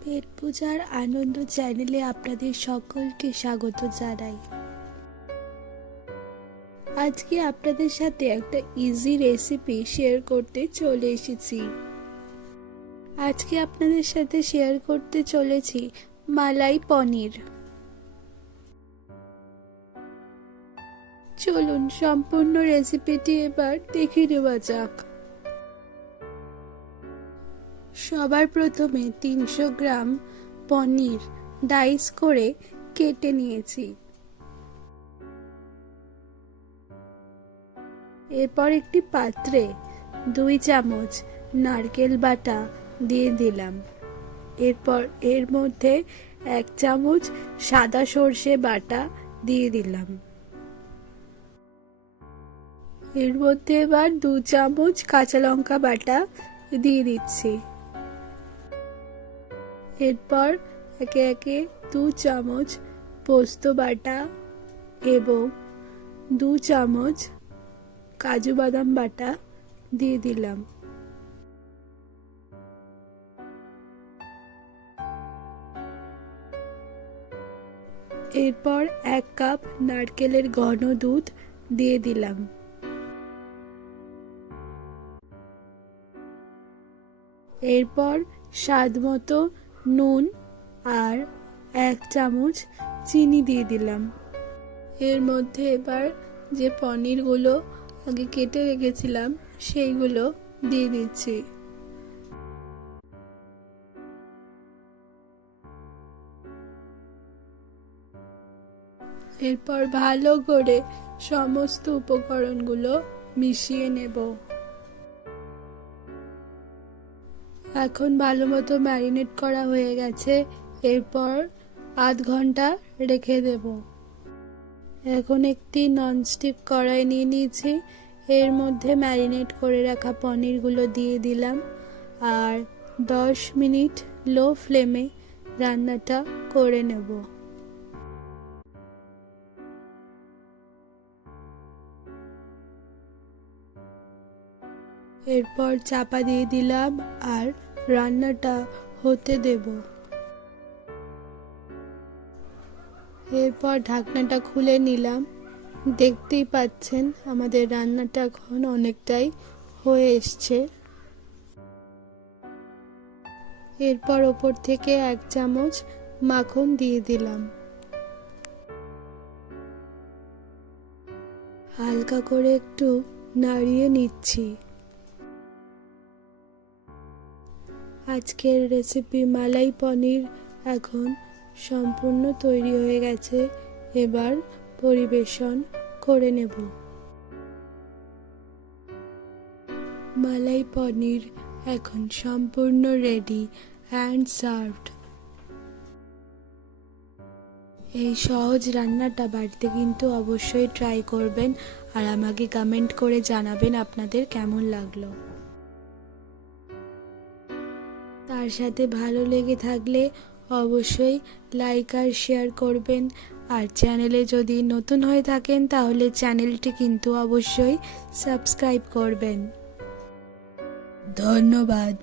পেট পূজার আনন্দ চ্যানেলে আপনাদের সকলকে স্বাগত জানাই। আজকে আপনাদের সাথে একটা ইজি রেসিপি শেয়ার করতে চলে এসেছি। আজকে আপনাদের সাথে শেয়ার করতে চলেছি মালাই পনির। চলুন সম্পূর্ণ রেসিপিটি এবার দেখে নেওয়া যাক। সবার প্রথমে 300 গ্রাম পনির ডাইস করে কেটে নিয়েছি। এরপর একটি পাত্রে 2 চামচ নারকেল বাটা দিয়ে দিলাম। এরপর এর মধ্যে 1 চামচ সাদা সর্ষে বাটা দিয়ে দিলাম। এর মধ্যে এবার 2 চামচ কাঁচা লঙ্কা বাটা দিয়ে দিচ্ছি। এরপর একে একে 2 চামচ পোস্ত বাটা এবং 2 চামচ কাজু বাদাম বাটা দিয়ে দিলাম। এরপর 1 কাপ নারকেলের ঘন দুধ দিয়ে দিলাম। এরপর স্বাদ মতো নুন আর 1 চামচ চিনি দিয়ে দিলাম। এর মধ্যে এবার যে পনিরগুলো আগে কেটে রেখেছিলাম সেইগুলো দিয়ে দিচ্ছি। এরপর ভালো করে সমস্ত উপকরণগুলো মিশিয়ে নেব। এখন ভালো মতো ম্যারিনেট করা হয়ে গেছে। এরপর আধ ঘন্টা রেখে দেব। এখন একটি ননস্টিক কড়াই নিয়ে নিয়েছি। এর মধ্যে ম্যারিনেট করে রাখা পনিরগুলো দিয়ে দিলাম আর 10 মিনিট লো ফ্লেমে রান্নাটা করে নেব। এরপর চাপা দিয়ে দিলাম আর রান্নাটা হতে দেব। এরপর ঢাকনাটা খুলে নিলাম। দেখতেই পাচ্ছেন আমাদের রান্নাটা এখন অনেকটাই হয়ে এসছে। এরপর ওপর থেকে 1 চামচ মাখন দিয়ে দিলাম। হালকা করে একটু নাড়িয়ে নিচ্ছি। আজকের রেসিপি মালাই পনির এখন সম্পূর্ণ তৈরি হয়ে গেছে। এবার পরিবেশন করে নেব। মালাই পনির এখন সম্পূর্ণ রেডি অ্যান্ড সার্ভড। এই সহজ রান্নাটা বাড়িতে কিন্তু অবশ্যই ট্রাই করবেন আর আমাকে কমেন্ট করে জানাবেন আপনাদের কেমন লাগলো। তার সাথে ভালো লেগে থাকলে অবশ্যই লাইক আর শেয়ার করবেন। আর চ্যানেলে যদি নতুন হয়ে থাকেন তাহলে চ্যানেলটি কিন্তু অবশ্যই সাবস্ক্রাইব করবেন। ধন্যবাদ।